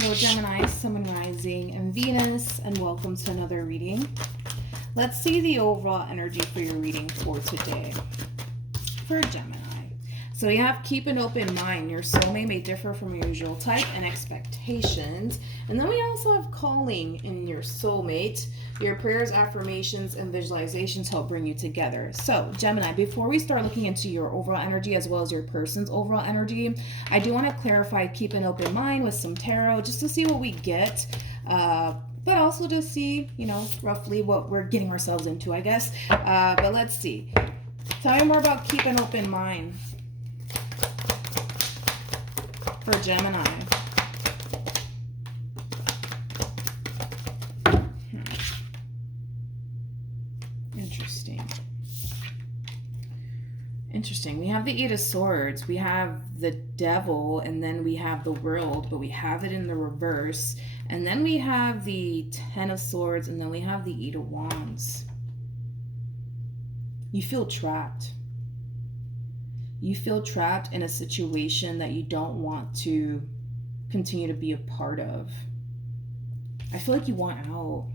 Hello Gemini, Sun, Rising, and Venus, and welcome to another reading. Let's see the overall energy for your reading for today. For Gemini. So we have keep an open mind. Your soulmate may differ from your usual type and expectations. And then we also have calling in your soulmate. Your prayers, affirmations, and visualizations help bring you together. So Gemini, before we start looking into your overall energy as well as your person's overall energy, I do want to clarify keep an open mind with some tarot just to see what we get. But also to see, roughly what we're getting ourselves into, I guess. But let's see. Tell me more about keep an open mind for Gemini. Interesting. We have the Eight of Swords, we have the Devil, and then we have the World, but we have it in the reverse. And then we have the Ten of Swords, and then we have the Eight of Wands. You feel trapped. You feel trapped in a situation that you don't want to continue to be a part of. I feel like you want out,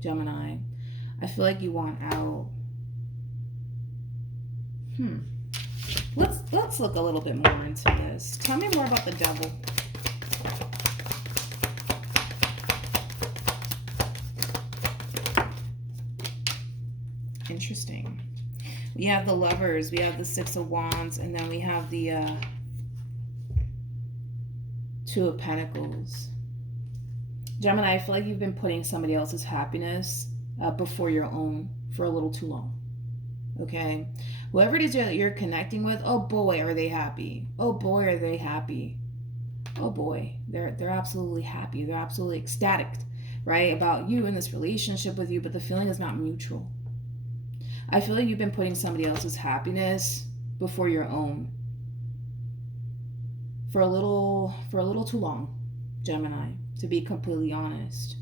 Gemini. I feel like you want out. Let's look a little bit more into this. Tell me more about the Devil. Interesting. We have the Lovers, we have the Six of Wands, and then we have the Two of Pentacles. Gemini, I feel like you've been putting somebody else's happiness before your own for a little too long. Okay? Whoever it is that you're connecting with, oh boy, are they happy. Oh boy, are they happy. Oh boy, they're absolutely happy. They're absolutely ecstatic, right, about you in this relationship with you, but the feeling is not mutual. I feel like you've been putting somebody else's happiness before your own for a little too long, Gemini, to be completely honest.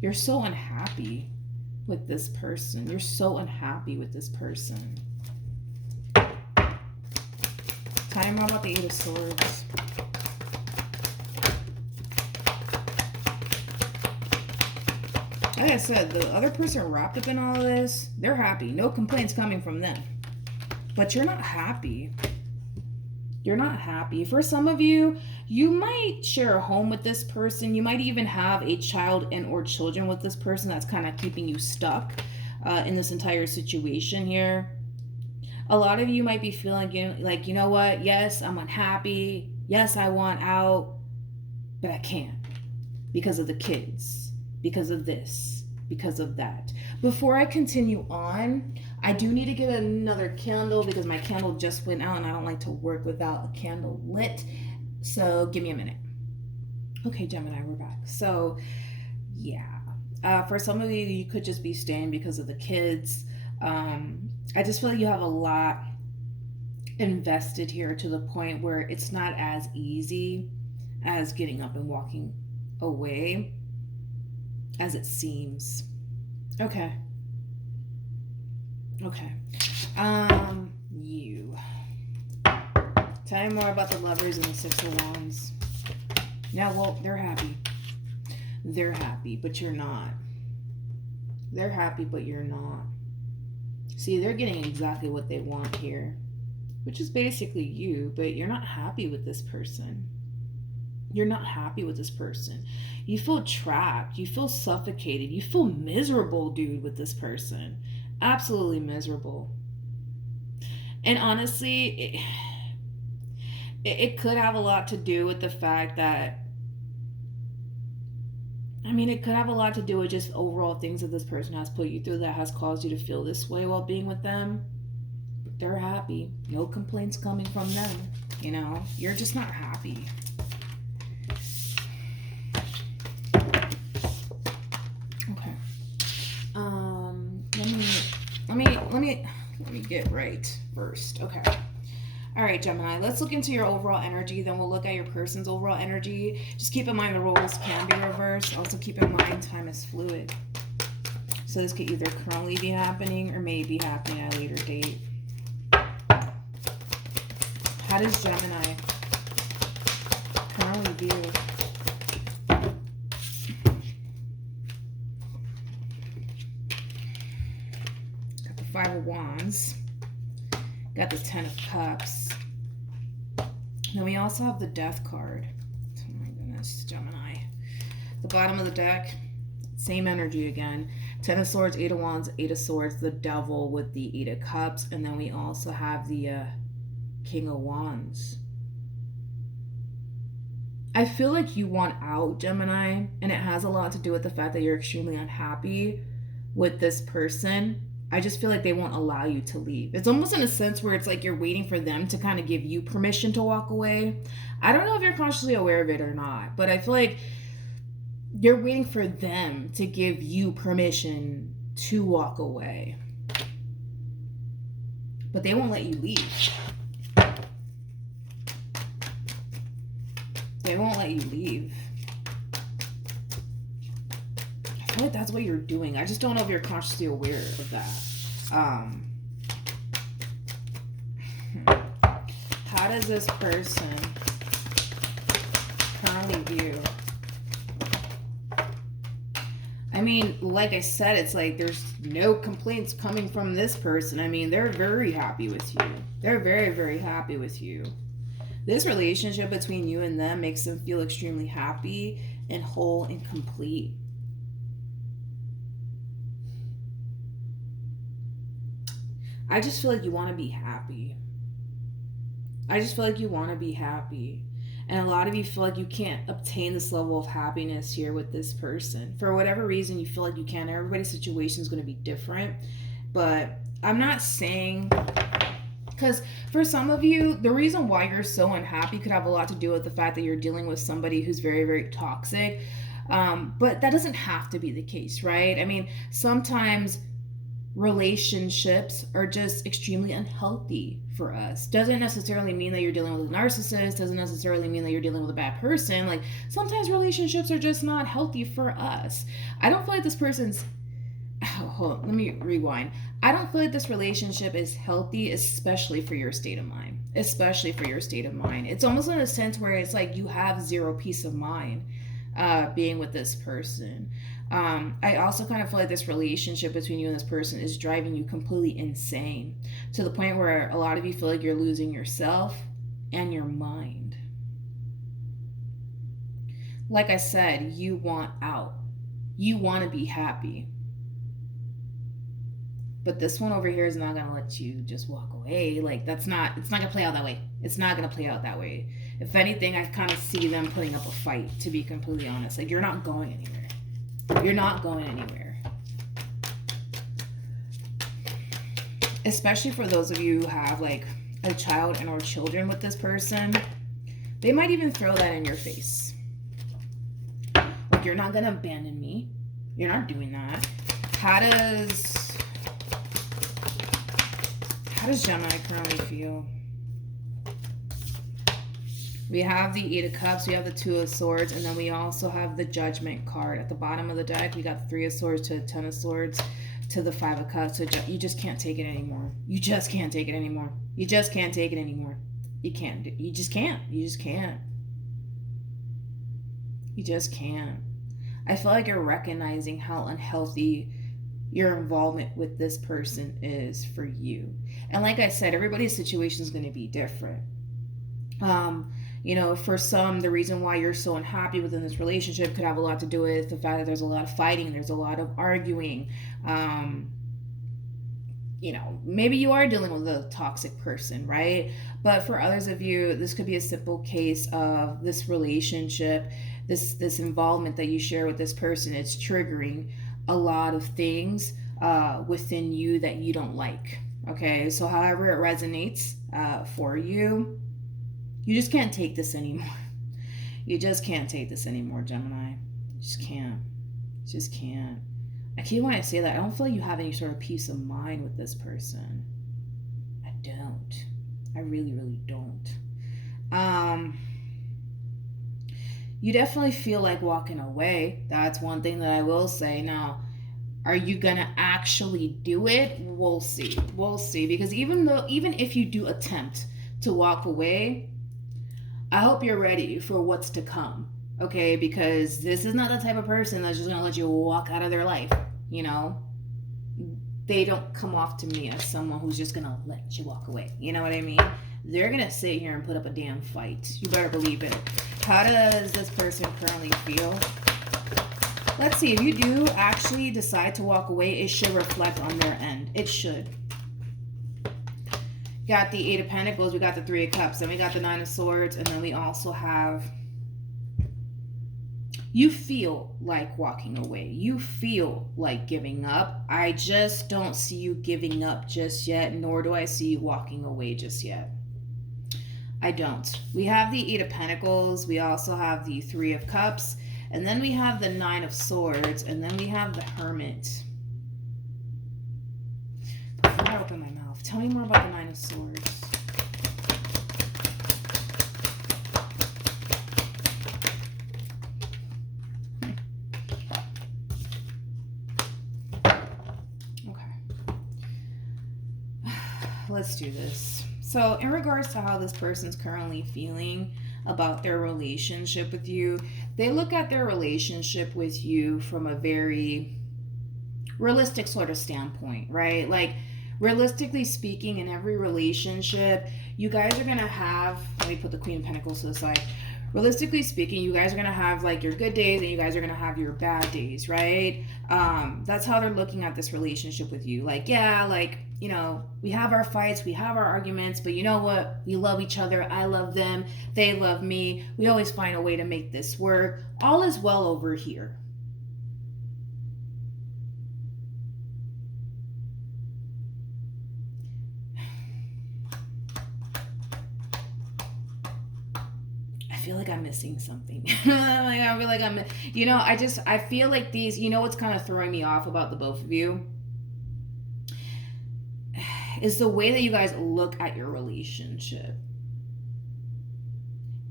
You're so unhappy with this person. You're so unhappy with this person. Tell me more about the Eight of Swords. Like I said, the other person wrapped up in all of this, they're happy. No complaints coming from them. But you're not happy. You're not happy. For some of you, you might share a home with this person. You might even have a child and or children with this person that's kind of keeping you stuck in this entire situation here. A lot of you might be feeling like, you know what? Yes, I'm unhappy. Yes, I want out. But I can't because of the kids. Because of this, because of that. Before I continue on, I do need to get another candle because my candle just went out and I don't like to work without a candle lit. So give me a minute. Okay, Gemini, we're back. So yeah, for some of you, you could just be staying because of the kids. I just feel like you have a lot invested here to the point where it's not as easy as getting up and walking away as it seems. Okay. You. Tell me more about the Lovers and the Six of Wands. Yeah, well, they're happy. They're happy, but you're not. They're happy, but you're not. See, they're getting exactly what they want here, which is basically you, but you're not happy with this person. You're not happy with this person. You feel trapped. You feel suffocated. You feel miserable, dude, with this person. Absolutely miserable. And honestly, it could have a lot to do with the fact that, it could have a lot to do with just overall things that this person has put you through that has caused you to feel this way while being with them. But they're happy. No complaints coming from them. You're just not happy. Okay. Let me get right first. Okay. All right, Gemini, let's look into your overall energy. Then we'll look at your person's overall energy. Just keep in mind the roles can be reversed. Also keep in mind time is fluid. So this could either currently be happening or may be happening at a later date. How does Gemini currently view Wands. Got the Ten of Cups. Then we also have the Death card. Oh my goodness, Gemini. The bottom of the deck, same energy again. Ten of Swords, Eight of Wands, Eight of Swords, the Devil with the Eight of Cups. And then we also have the King of Wands. I feel like you want out, Gemini, and it has a lot to do with the fact that you're extremely unhappy with this person. I just feel like they won't allow you to leave. It's almost in a sense where it's like you're waiting for them to kind of give you permission to walk away. I don't know if you're consciously aware of it or not, but I feel like you're waiting for them to give you permission to walk away. But they won't let you leave. They won't let you leave. I feel like that's what you're doing. I just don't know if you're consciously aware of that. How does this person currently view? I mean, like I said, it's like there's no complaints coming from this person. I mean, they're very happy with you. They're very, very happy with you. This relationship between you and them makes them feel extremely happy and whole and complete. I just feel like you want to be happy. I just feel like you want to be happy. And a lot of you feel like you can't obtain this level of happiness here with this person. For whatever reason, you feel like you can. Everybody's situation is going to be different. But I'm not saying... Because for some of you, the reason why you're so unhappy could have a lot to do with the fact that you're dealing with somebody who's very, very toxic. But that doesn't have to be the case, right? I mean, sometimes relationships are just extremely unhealthy for us. Doesn't necessarily mean that you're dealing with a narcissist. Doesn't necessarily mean that you're dealing with a bad person. Like, sometimes relationships are just not healthy for us. I don't feel like this person's... Hold on, let me rewind. I don't feel like this relationship is healthy, especially for your state of mind. Especially for your state of mind. It's almost in a sense where it's like you have zero peace of mind being with this person. I also kind of feel like this relationship between you and this person is driving you completely insane, to the point where a lot of you feel like you're losing yourself and your mind. Like I said, you want out. You want to be happy. But this one over here is not going to let you just walk away. Like, it's not going to play out that way. It's not going to play out that way. If anything, I kind of see them putting up a fight, to be completely honest. Like, you're not going anywhere. You're not going anywhere. Especially for those of you who have, like, a child and or children with this person. They might even throw that in your face. Like, you're not going to abandon me. You're not doing that. How does Gemini currently feel? We have the Eight of Cups, we have the Two of Swords, and then we also have the Judgment card. At the bottom of the deck, we got the Three of Swords to the Ten of Swords to the Five of Cups. So you just can't take it anymore. You just can't take it anymore. You just can't take it anymore. You can't. You just can't. You just can't. You just can't. I feel like you're recognizing how unhealthy your involvement with this person is for you. And like I said, everybody's situation is going to be different. You know, for some, the reason why you're so unhappy within this relationship could have a lot to do with the fact that there's a lot of fighting, there's a lot of arguing. You know, maybe you are dealing with a toxic person, right? But for others of you, this could be a simple case of this relationship, this involvement that you share with this person. It's triggering a lot of things within you that you don't like. Okay, so however it resonates for you, you just can't take this anymore. You just can't take this anymore, Gemini. You just can't. You just can't. I keep when I say that, I don't feel like you have any sort of peace of mind with this person. I don't. I really, really don't. You definitely feel like walking away. That's one thing that I will say. Now, are you gonna actually do it? We'll see. We'll see. Because even if you do attempt to walk away, I hope you're ready for what's to come. Okay? Because this is not the type of person that's just gonna let you walk out of their life. You know? they don't come off to me as someone who's just gonna let you walk away. You know what I mean? They're gonna sit here and put up a damn fight. You better believe it. How does this person currently feel? Let's see. If you do actually decide to walk away, it should reflect on their end. It should. Got the Eight of Pentacles, we got the Three of Cups, then we got the Nine of Swords, and then we also have, you feel like walking away. You feel like giving up. I just don't see you giving up just yet, nor do I see you walking away just yet. I don't. We have the Eight of Pentacles, we also have the Three of Cups, and then we have the Nine of Swords, and then we have the Hermit. Before I open my mouth, tell me more about the Nine of Swords. Okay. Let's do this. So in regards to how this person's currently feeling about their relationship with you, they look at their relationship with you from a very realistic sort of standpoint, right? Like, realistically speaking, in every relationship, you guys are going to have, let me put the Queen of Pentacles to the side. Realistically speaking, you guys are going to have like your good days and you guys are going to have your bad days, right? That's how they're looking at this relationship with you. Like, yeah, like, you know, we have our fights, we have our arguments, but you know what? We love each other. I love them. They love me. We always find a way to make this work. All is well over here. I feel like I'm missing something. I feel like I'm, you know, I feel like these, you know what's kind of throwing me off about the both of you? Is the way that you guys look at your relationship.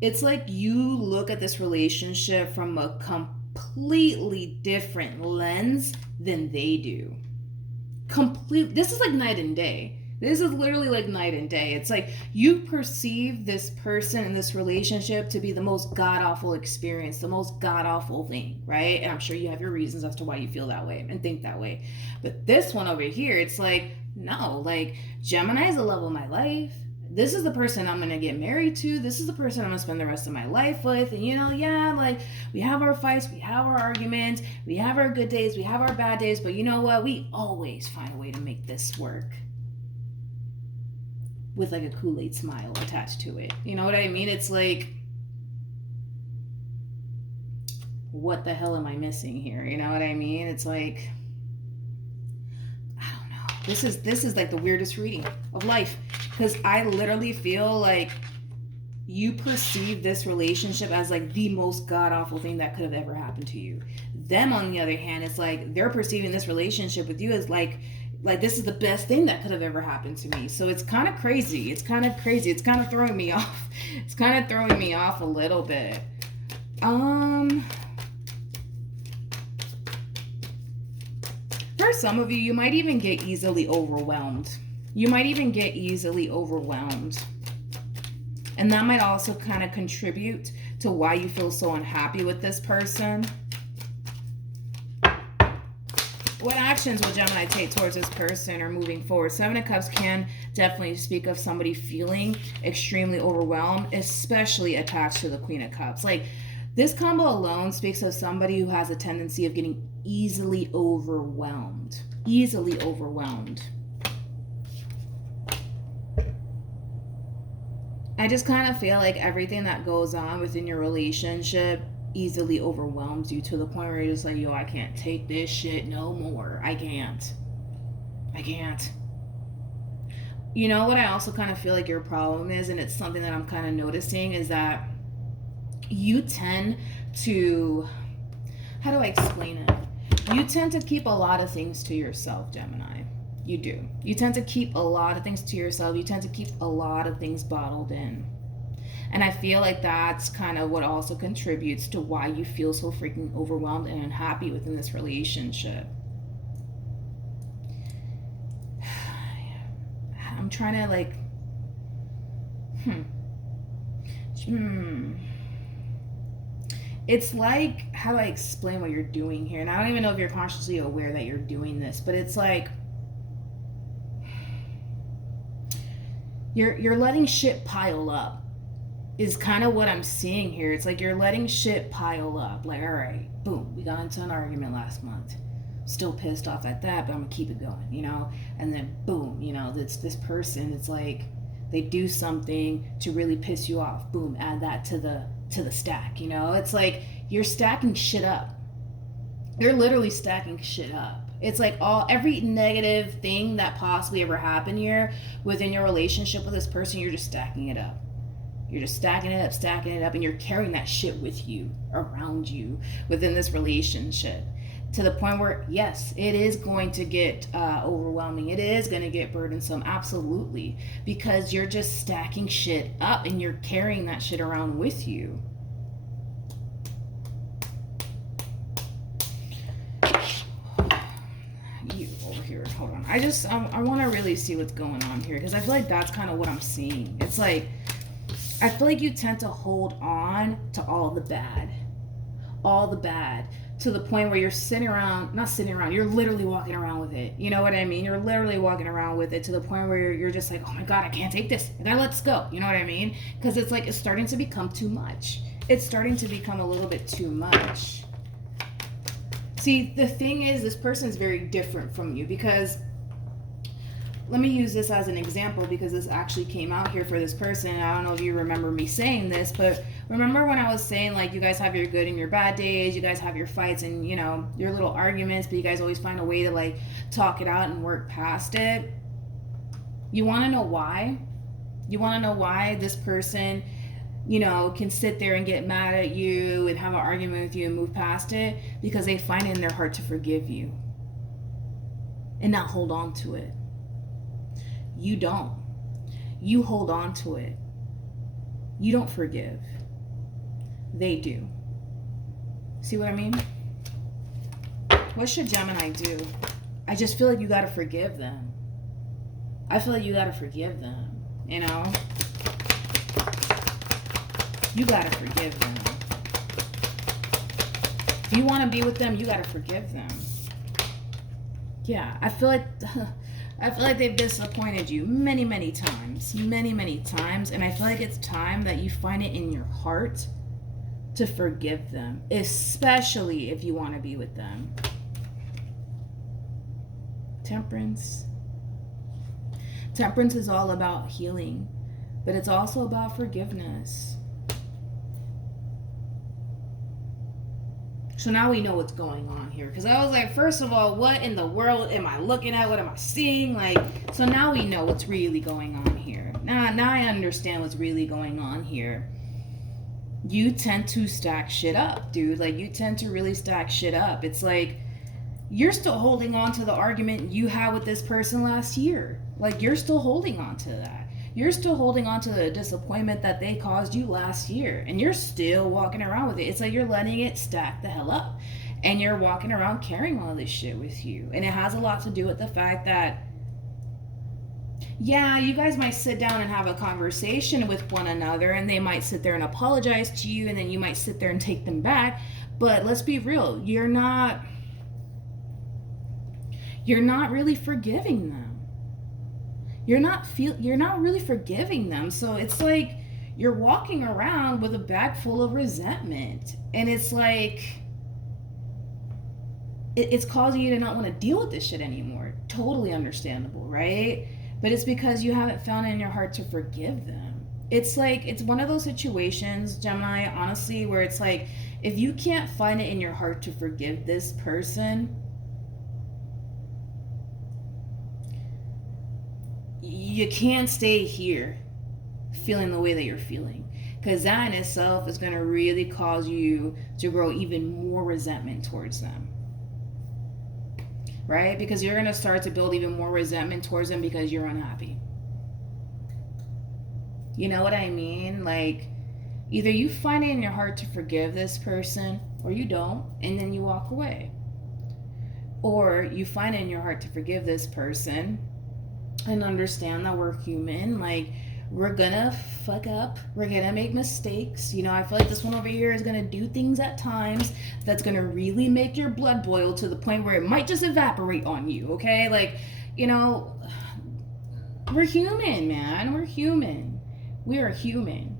It's like you look at this relationship from a completely different lens than they do. This is like night and day. This is literally like night and day. It's like you perceive this person in this relationship to be the most god-awful experience, the most god-awful thing, right? And I'm sure you have your reasons as to why you feel that way and think that way. But this one over here, it's like, no, like Gemini is the love of my life. This is the person I'm going to get married to. This is the person I'm going to spend the rest of my life with. And, you know, yeah, like we have our fights, we have our arguments, we have our good days, we have our bad days. But you know what? We always find a way to make this work. With like a Kool-Aid smile attached to it. You know what I mean? It's like, what the hell am I missing here? You know what I mean? It's like, I don't know. This is like the weirdest reading of life. Because I literally feel like you perceive this relationship as like the most god-awful thing that could have ever happened to you. Them, on the other hand, it's like they're perceiving this relationship with you as like this is the best thing that could have ever happened to me. So it's kind of crazy. It's kind of crazy. It's kind of throwing me off. It's kind of throwing me off a little bit. For some of you, you might even get easily overwhelmed. You might even get easily overwhelmed. And that might also kind of contribute to why you feel so unhappy with this person. What actions will Gemini take towards this person or moving forward? Seven of Cups can definitely speak of somebody feeling extremely overwhelmed, especially attached to the Queen of Cups. Like, this combo alone speaks of somebody who has a tendency of getting easily overwhelmed. Easily overwhelmed. I just kind of feel like everything that goes on within your relationship easily overwhelms you to the point where you're just like, yo, I can't take this shit no more. I can't. You know what I also kind of feel like your problem is, and it's something that I'm kind of noticing, is that you tend to, how do I explain it? You tend to keep a lot of things to yourself, Gemini. You do. You tend to keep a lot of things to yourself. You tend to keep a lot of things bottled in. And I feel like that's kind of what also contributes to why you feel so freaking overwhelmed and unhappy within this relationship. I'm trying to like, It's like, how do I explain what you're doing here? And I don't even know if you're consciously aware that you're doing this, but it's like, You're letting shit pile up is kind of what I'm seeing here. It's like you're letting shit pile up. Like, all right, boom, we got into an argument last month. Still pissed off at that, but I'm gonna keep it going, you know? And then boom, you know, this person, it's like they do something to really piss you off. Boom, add that to the stack, you know? It's like you're stacking shit up. You're literally stacking shit up. It's like every negative thing that possibly ever happened here within your relationship with this person, you're just stacking it up. You're just stacking it up, and you're carrying that shit with you, around you, within this relationship. To the point where, yes, it is going to get overwhelming. It is going to get burdensome, absolutely. Because you're just stacking shit up, and you're carrying that shit around with you. Over here, hold on. I want to really see what's going on here, because I feel like that's kind of what I'm seeing. It's like, I feel like you tend to hold on to all the bad, to the point where you're you're literally walking around with it. You know what I mean? You're literally walking around with it to the point where you're just like, oh my God, I can't take this. I gotta let this go. You know what I mean? Because it's like, it's starting to become too much. It's starting to become a little bit too much. See, the thing is, this person is very different from you, because let me use this as an example, because this actually came out here for this person. I don't know if you remember me saying this, but remember when I was saying, like, you guys have your good and your bad days, you guys have your fights and, you know, your little arguments, but you guys always find a way to, like, talk it out and work past it. You want to know why? You want to know why this person, you know, can sit there and get mad at you and have an argument with you and move past it? Because they find it in their heart to forgive you and not hold on to it. You don't. You hold on to it. You don't forgive. They do. See what I mean? What should Gemini do? I just feel like you gotta forgive them. I feel like you gotta forgive them, you know? You gotta forgive them. If you wanna be with them, you gotta forgive them. Yeah, I feel like they've disappointed you many, many times. Many, many times. And I feel like it's time that you find it in your heart to forgive them. Especially if you want to be with them. Temperance. Temperance is all about healing. But it's also about forgiveness. So now we know what's going on here. Because I was like, first of all, what in the world am I looking at? What am I seeing? Like, so now we know what's really going on here. Now I understand what's really going on here. You tend to stack shit up, dude. Like, you tend to really stack shit up. It's like, you're still holding on to the argument you had with this person last year. Like, you're still holding on to that. You're still holding on to the disappointment that they caused you last year, and you're still walking around with it. It's like you're letting it stack the hell up, and you're walking around carrying all this shit with you. And it has a lot to do with the fact that, yeah, you guys might sit down and have a conversation with one another, and they might sit there and apologize to you, and then you might sit there and take them back. But let's be real, you're not really forgiving them. You're not really forgiving them. So it's like you're walking around with a bag full of resentment, and it's like it's causing you to not want to deal with this shit anymore. Totally understandable, right? But it's because you haven't found it in your heart to forgive them. It's like, it's one of those situations, Gemini, honestly, where it's like, if you can't find it in your heart to forgive this person, you can't stay here feeling the way that you're feeling, because that in itself is going to really cause you to grow even more resentment towards them, right? Because you're going to start to build even more resentment towards them because you're unhappy. You know what I mean? Like, either you find it in your heart to forgive this person, or you don't, and then you walk away. Or you find it in your heart to forgive this person and understand that we're human. Like, we're gonna fuck up, we're gonna make mistakes. You know, I feel like this one over here is gonna do things at times that's gonna really make your blood boil to the point where it might just evaporate on you, okay? Like, you know, We're human, man. We're human. We are human.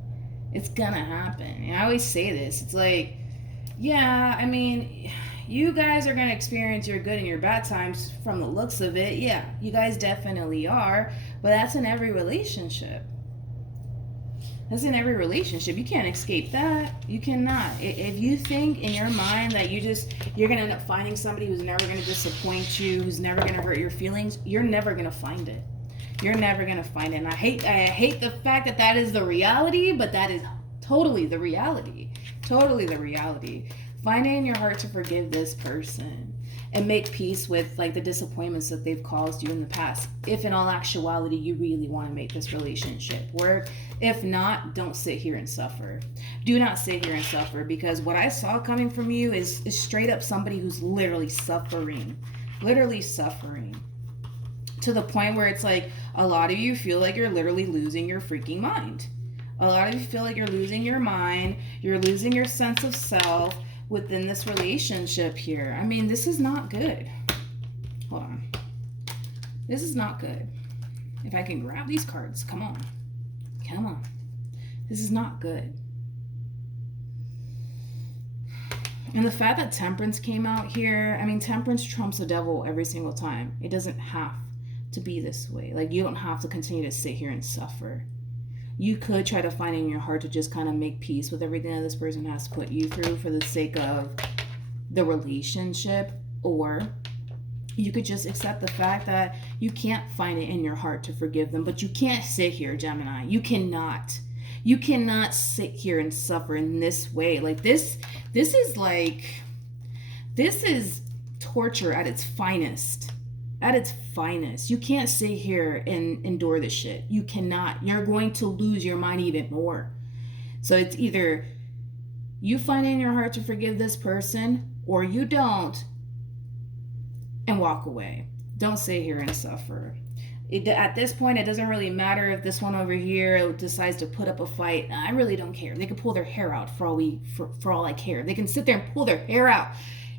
It's gonna happen. And I always say this. It's like, yeah, I mean, you guys are gonna experience your good and your bad times from the looks of it. Yeah, you guys definitely are. But that's in every relationship. That's in every relationship. You can't escape that. You cannot. If you think in your mind that you're gonna end up finding somebody who's never gonna disappoint you, who's never gonna hurt your feelings, you're never gonna find it. You're never gonna find it. And I hate the fact that that is the reality, but that is totally the reality. Totally the reality. Find it in your heart to forgive this person and make peace with like the disappointments that they've caused you in the past. If in all actuality you really want to make this relationship work. If not, don't sit here and suffer. Do not sit here and suffer, because what I saw coming from you is straight up somebody who's literally suffering. Literally suffering. To the point where it's like a lot of you feel like you're literally losing your freaking mind. A lot of you feel like you're losing your mind. You're losing your sense of self within this relationship here. I mean, this is not good. Hold on. This is not good. If I can grab these cards, come on. Come on. This is not good. And the fact that Temperance came out here, I mean, Temperance trumps the devil every single time. It doesn't have to be this way. Like, you don't have to continue to sit here and suffer. You could try to find in your heart to just kind of make peace with everything that this person has put you through for the sake of the relationship, or you could just accept the fact that you can't find it in your heart to forgive them. But you can't sit here, Gemini. You cannot sit here and suffer in this way. Like this is torture at its finest. At its finest. You can't sit here and endure this shit. You cannot. You're going to lose your mind even more. So it's either you find it in your heart to forgive this person, or you don't and walk away. Don't sit here and suffer. At this point, it doesn't really matter if this one over here decides to put up a fight. I really don't care. They can pull their hair out for all I care. They can sit there and pull their hair out.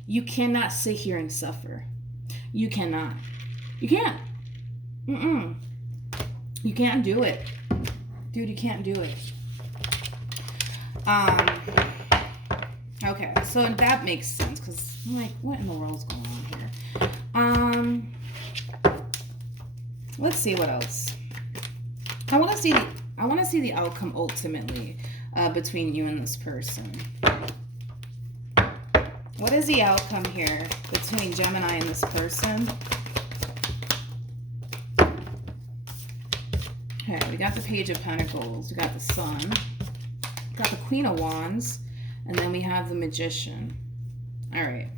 You cannot sit here and suffer. You cannot. You can't. You can't do it. Dude, you can't do it. Okay, so that makes sense, because I'm like, what in the world's going on here? Let's see what else. I want to see the outcome ultimately between you and this person. What is the outcome here between Gemini and this person? Okay, we got the Page of Pentacles, we got the Sun, we got the Queen of Wands, and then we have the Magician. All right.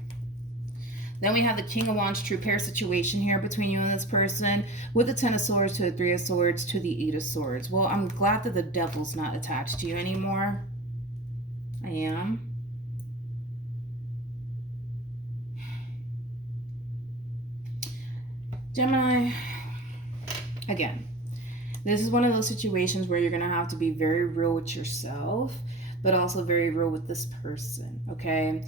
Then we have the King of Wands true pair situation here between you and this person, with the Ten of Swords to the Three of Swords to the Eight of Swords. Well, I'm glad that the Devil's not attached to you anymore. I am. Gemini, again, this is one of those situations where you're going to have to be very real with yourself, but also very real with this person, okay?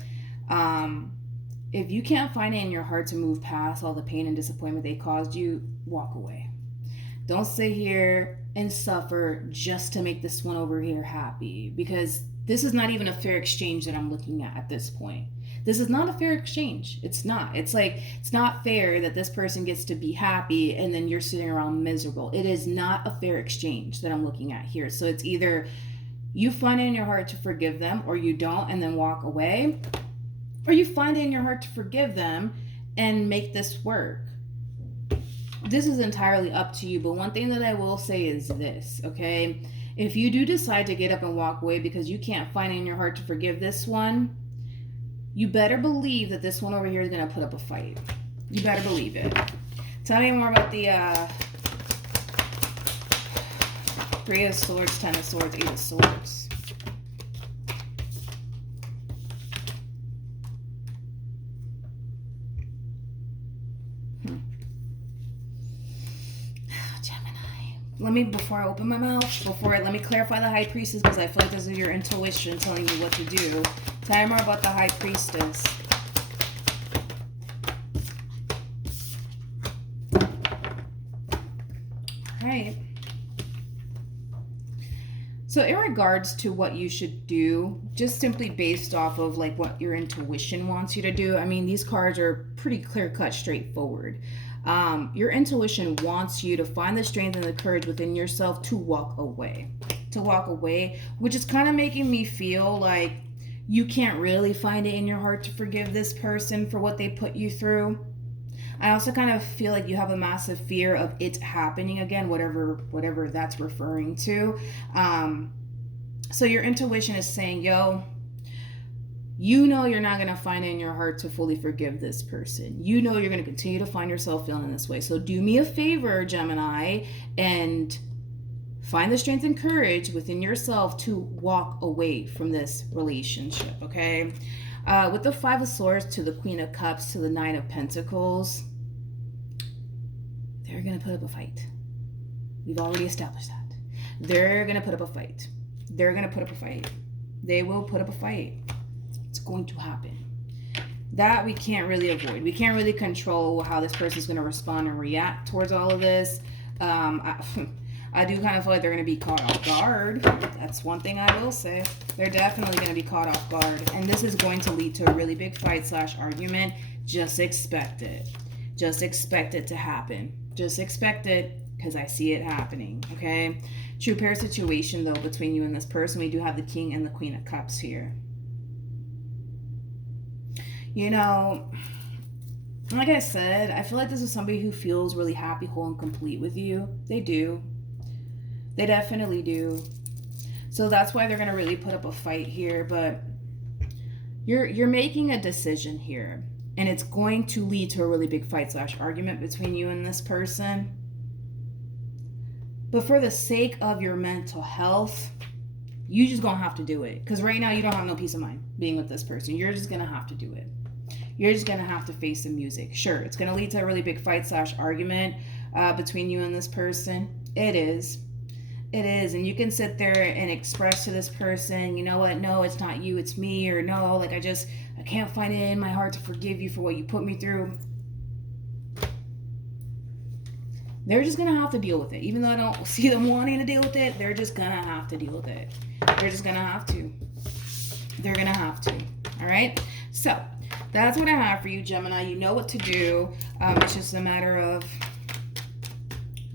If you can't find it in your heart to move past all the pain and disappointment they caused you, walk away. Don't sit here and suffer just to make this one over here happy, because this is not even a fair exchange that I'm looking at this point. This is not a fair exchange. It's not. It's like, it's not fair that this person gets to be happy and then you're sitting around miserable. It is not a fair exchange that I'm looking at here. So it's either you find it in your heart to forgive them, or you don't and then walk away, or you find it in your heart to forgive them and make this work. This is entirely up to you. But one thing that I will say is this, okay? If you do decide to get up and walk away because you can't find it in your heart to forgive this one, you better believe that this one over here is going to put up a fight. You better believe it. Tell me more about the Three of Swords, Ten of Swords, Eight of Swords. Gemini. Before I open my mouth, let me clarify the High Priestess, because I feel like this is your intuition telling you what to do. Tell me more about the High Priestess. All right, So in regards to what you should do, just simply based off of like what your intuition wants you to do, I mean, these cards are pretty clear cut, straightforward. Your intuition wants you to find the strength and the courage within yourself to walk away. To walk away, which is kind of making me feel like you can't really find it in your heart to forgive this person for what they put you through. I also kind of feel like you have a massive fear of it happening again, whatever that's referring to. So your intuition is saying, yo, you know you're not going to find it in your heart to fully forgive this person. You know you're going to continue to find yourself feeling this way. So do me a favor, Gemini, and find the strength and courage within yourself to walk away from this relationship, okay? With the Five of Swords to the Queen of Cups to the Nine of Pentacles, they're going to put up a fight. We've already established that. They're going to put up a fight. They're going to put up a fight. They will put up a fight. It's going to happen. That we can't really avoid. We can't really control how this person's going to respond and react towards all of this. I do kind of feel like they're going to be caught off guard. That's one thing I will say. They're definitely going to be caught off guard. And this is going to lead to a really big fight / argument. Just expect it. Just expect it to happen. Just expect it, because I see it happening, okay? True pair situation, though, between you and this person. We do have the King and the Queen of Cups here. You know, like I said, I feel like this is somebody who feels really happy, whole, and complete with you. They do. They definitely do. So that's why they're going to really put up a fight here. But you're making a decision here. And it's going to lead to a really big fight / argument between you and this person. But for the sake of your mental health, you just going to have to do it. Because right now you don't have no peace of mind being with this person. You're just going to have to do it. You're just going to have to face the music. Sure, it's going to lead to a really big fight / argument between you and this person. It is. It is. And you can sit there and express to this person, you know what, no, it's not you, it's me. Or no, like I can't find it in my heart to forgive you for what you put me through. They're just going to have to deal with it. Even though I don't see them wanting to deal with it, they're just going to have to deal with it. They're just going to have to. They're going to have to. All right? So, that's what I have for you, Gemini. You know what to do. It's just a matter of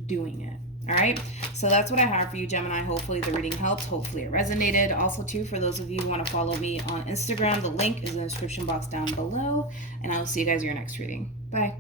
doing it. All right? So that's what I have for you, Gemini. Hopefully the reading helped. Hopefully it resonated. Also, too, for those of you who want to follow me on Instagram, the link is in the description box down below. And I will see you guys in your next reading. Bye.